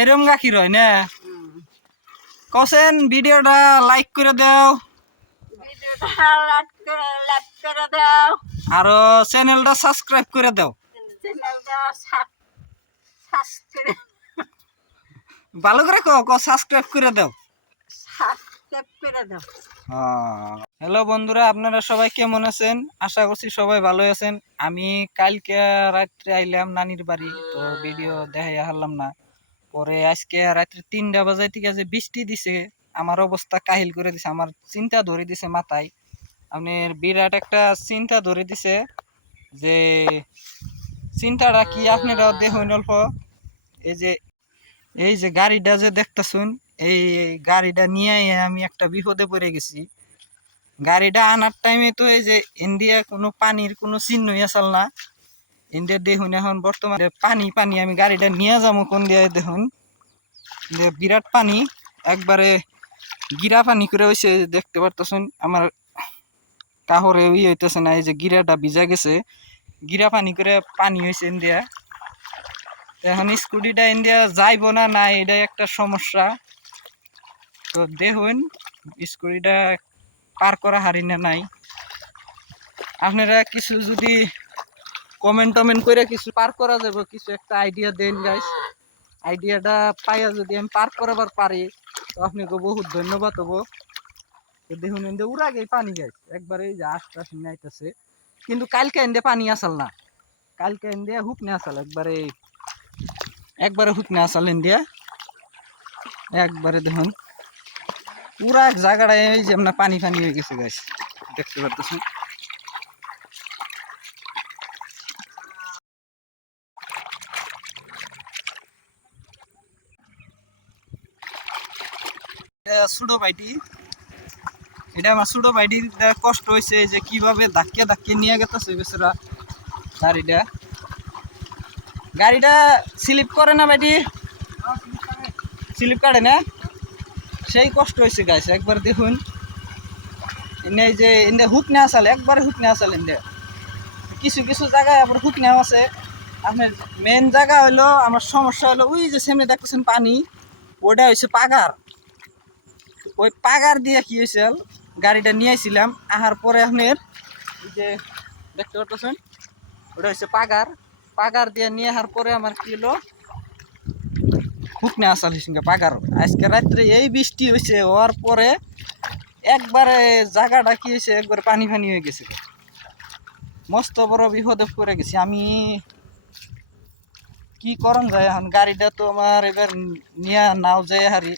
এরম গাখীর হয় না কছেন ভিডিওটা লাইক করে দাও আর চ্যানেলটা সাবস্ক্রাইব করে দাও ভালো করে ক সাবস্ক্রাইব করে দাও। হ্যালো বন্ধুরা, আপনারা সবাই কেমন আছেন? আশা করছি সবাই ভালো আছেন। আমি কালকে রাত্রে আইলাম নানির বাড়ি, তো ভিডিও দেখাই হারলাম না। পরে আজকে রাত্রে 3টা বাজে থেকে যে বৃষ্টি দিছে, আমার অবস্থা কাহিল করে দিছে, আমার চিন্তা ধরে দিছে মাথায়। আপনার বিরাট একটা চিন্তা ধরে দিছে, যে চিন্তাটা কি আপনারা দেখুন অল্প। এই যে গাড়িটা যে দেখতেছুন, এই গাড়িটা নিয়ে আমি একটা বিপদে পড়ে গেছি। গাড়িটা আনার টাইমে তো এই যে ইন্ডিয়া কোনো পানির কোনো চিহ্নই আসল না। ইন্ডিয়া দেখুন এখন বর্তমানে পানি পানি, আমি গাড়িটা নিয়ে যাবো কোন দিয়ে দেখুন, বিরাট পানি, একবারে গিরা পানি করে হয়েছে। দেখতে পারতেছেন আমার কাহরে হইতেছে না, এই যে গিরাটা ভিজা গেছে, গিরা পানি করে পানি হয়েছে ইন্ডিয়া। এখন স্কুটিটা ইন্ডিয়া যাইব না না, এটাই একটা সমস্যা। তো দেখুন স্কুটিটা পার করা হারি না নাই। আপনারা কিছু যদি কমেন্ট টমেন্ট করে কিছু পার করা যাবে, কিছু একটা আইডিয়া দেন গাইস। আইডিয়াটা পাইয়া যদি আমি পার করাবার পারি তো আপনাকে বহুত ধন্যবাদ হবো। তো দেখুন এনে উড়া গে পানি গাইস, একবারে এই যে আস্তে আস্তে নাইতেছে। কিন্তু কালকে এনে পানি আসল না, কালকে এনে হুকনে আসল, একবারে হুকনে আসল ইন্ডিয়া। একবারে দেখুন পুরা এক জায়গাটায় এই যে আপনার পানি ফানি হয়ে গেছে গাইস, দেখতে পারতেছেন। ছোট ভাইটি, এটা আমার ছোট ভাইটির কষ্ট হয়েছে, যে কিভাবে ধাক্কে ধাক্কে নিয়ে গেতেছে বেচারা গাড়িটা। গাড়িটা স্লিপ করে না ভাইটি? স্লিপ কাটে না, সেই কষ্ট হয়েছে গাইস। একবার দেখুন এনে যে এনে হুক না আসালে, একবারে হুক না আসালে এনে কিছু কিছু জায়গায় আবার হুক নেওয়া আছে। আপনার মেন জায়গা হলো আমার সমস্যা হলো ওই যে সামনে দেখতেছেন পানি, ওটা হয়েছে পাগার। ওই পাগার দিয়ে কি হয়েছে, গাড়িটা নিয়ে আসছিলাম, আসার পরে আপনার এই যে দেখতে পাচ্ছেন ওটা হচ্ছে পাগার। পাগার দিয়ে নিয়ে আসার পরে আমার কি হলো, হুকনে আসাল হিসেবে পাগার। আজকে রাত্রে এই বৃষ্টি হয়েছে, হওয়ার পরে একবারে জায়গাটা কি হয়েছে, একবার পানি ফানি হয়ে গেছে। মস্ত বড় বিপদে পড়ে গেছি আমি। কি করন যায় এখন, গাড়িটা তো আমার এবার নিয়ে নাও যায় হারি।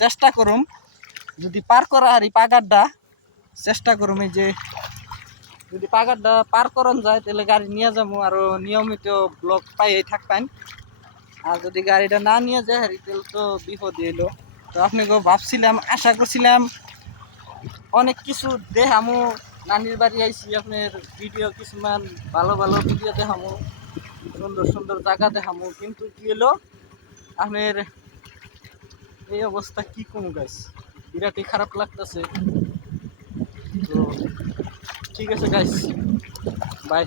চেষ্টা করুম যদি পার করা হারি পাগারটা, চেষ্টা করুম এই যে যদি পাগারটা পার করন যায় তাহলে গাড়ি নিয়ে যাবো, আর নিয়মিত ব্লক পাই থাকবেন। আর যদি গাড়িটা না নিয়ে যায় হারি তাহলে তো বিপদ এলো। তো আপনাকে ভাবছিলাম, আশা করছিলাম অনেক কিছু দেখামু, নানির বাড়ি আইসি, আপনার ভিডিও কিছুমান ভালো ভালো ভিডিও দেখামু, সুন্দর সুন্দর জায়গা দেখামু, কিন্তু কি হলো আপনার এই অবস্থা। কি কমু গাইস, বিরাটই খারাপ লাগতেছে। তো ঠিক আছে গাইস, বাই।